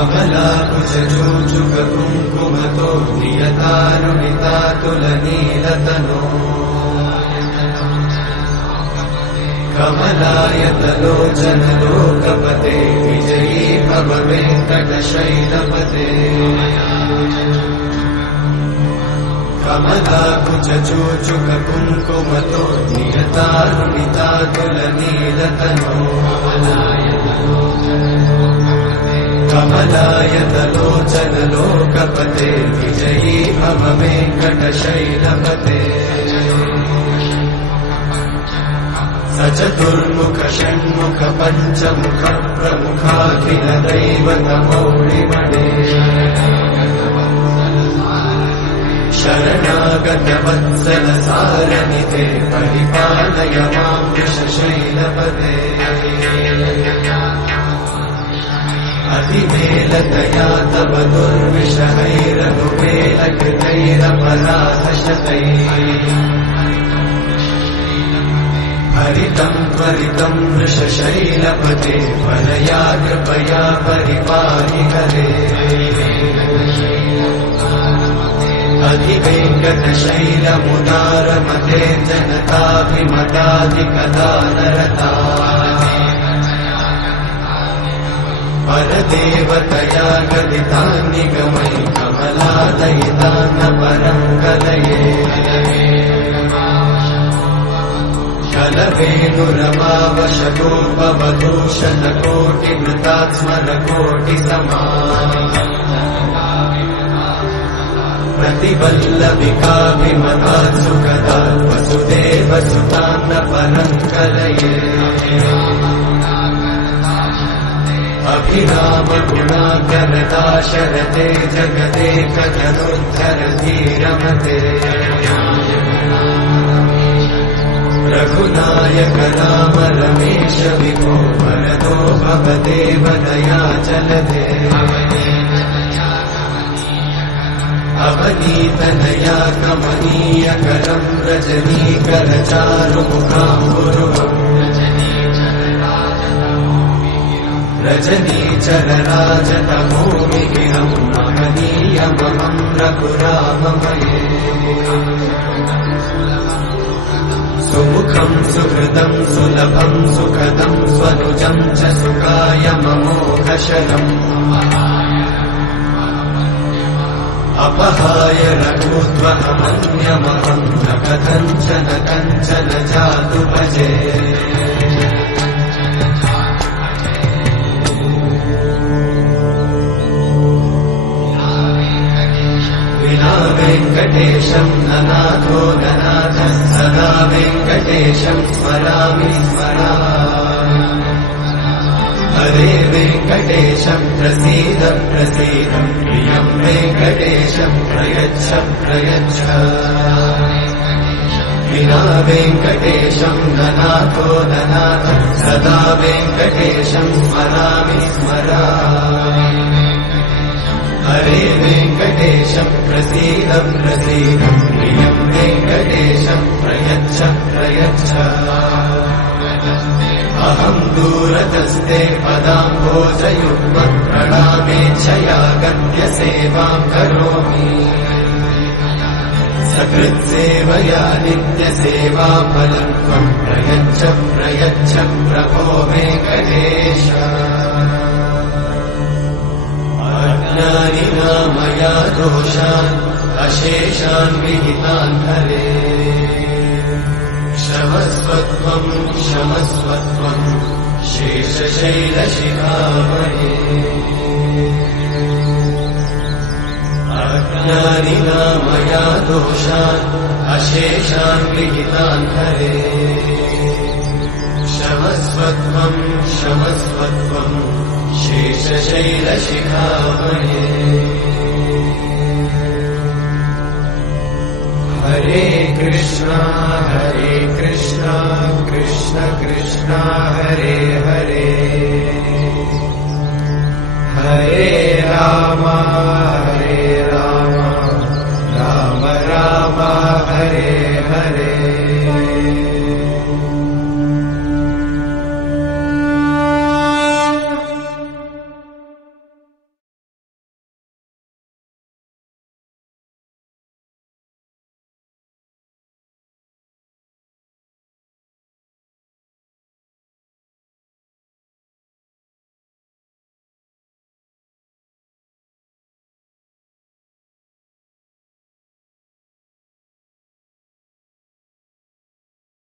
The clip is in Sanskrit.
कमलाकुचूचुक कुङ्कुमतो नियतानुमितातुलनीलतनो कमलायतलोचन लोकपते विजयी भव वेङ्कटशैलपते कमलाकुचूचुक कुङ्कुमतो नियतानुमितातुलनीलतनो कमलायतलोचन लोकपते विजयी भव वेङ्कटशैलपते सचतुर्मुख षण्मुख पञ्चमुख प्रमुखाखिल दैवतमौलिमणे शरणागत वत्सल सारनिधे परिपालय मां वृषशैलपते अतिमेलतया तव दुर्विषहैरनुमेलकृतैरपराधशतैः हरितं त्वरितं वृषशैलपते वरया कृपया परिपाहि हरे अधिवेङ्कटशैलमुदारमते जनताभिमताधिकदानरता परदेवतया गदितान्निगमै कमलादयितान्न परं कलये शलवेणुरमावशतोपवधूषणकोटिमृतात्स्मरकोटिसमा प्रतिवल्लभिकाभिमतात् सुखदात् वसुदेवसुतान्न परं कलये अभिरामगुणाकरदाशरथे जगदेकजनोद्धरधीरमते रघुनायक राम रमेश विभो वरदो भवदेव दयाचलते अवनीतनया कमनीयकरं रजनीकरचारुमुखाम्बुरुहम् रजनीचरराजतमोमिहिरं महनीयमहं रघुराममये सुमुखं सुहृदं सुलभं सुखदं स्वनुजं च सुखायममोघशरम् अपहाय रघुत्वमन्यमहं न कथञ्चन कञ्चन जातु भजे विना वेङ्कटेशं ननाथो ननाथ सदा वेङ्कटेशं स्मरामि स्मरामि हरे वेङ्कटेशं प्रसीद प्रसीद प्रियं वेङ्कटेशं प्रयच्छ प्रयच्छ विना वेङ्कटेशं ननाथो ननाथ सदा वेङ्कटेशं स्मरामि स्मरामि हरे वेङ्कटेशं प्रसीद प्रसीद प्रियं वेङ्कटेशं प्रयच्छ प्रयच्छ अहं दूरतस्ते पदाम्भोजयुग्मं प्रणामेच्छया गत्य सेवां करोमि सकृत्सेवया नित्यसेवाफलं त्वं प्रयच्छ प्रयच्छ प्रभो वेङ्कटेश अज्ञानिना मया दोषान् अशेषान् विहितान् हरे क्षमस्वत्वं क्षमस्वत्वं शेषशैलशिखामणे अज्ञानिना मया दोषान् अशेषान् विहितान् हरे क्षमस्वत्वं क्षमस्वत्वं शेषशैलशिखामणे हरे कृष्णा कृष्ण कृष्ण हरे हरे हरे राम राम राम हरे हरे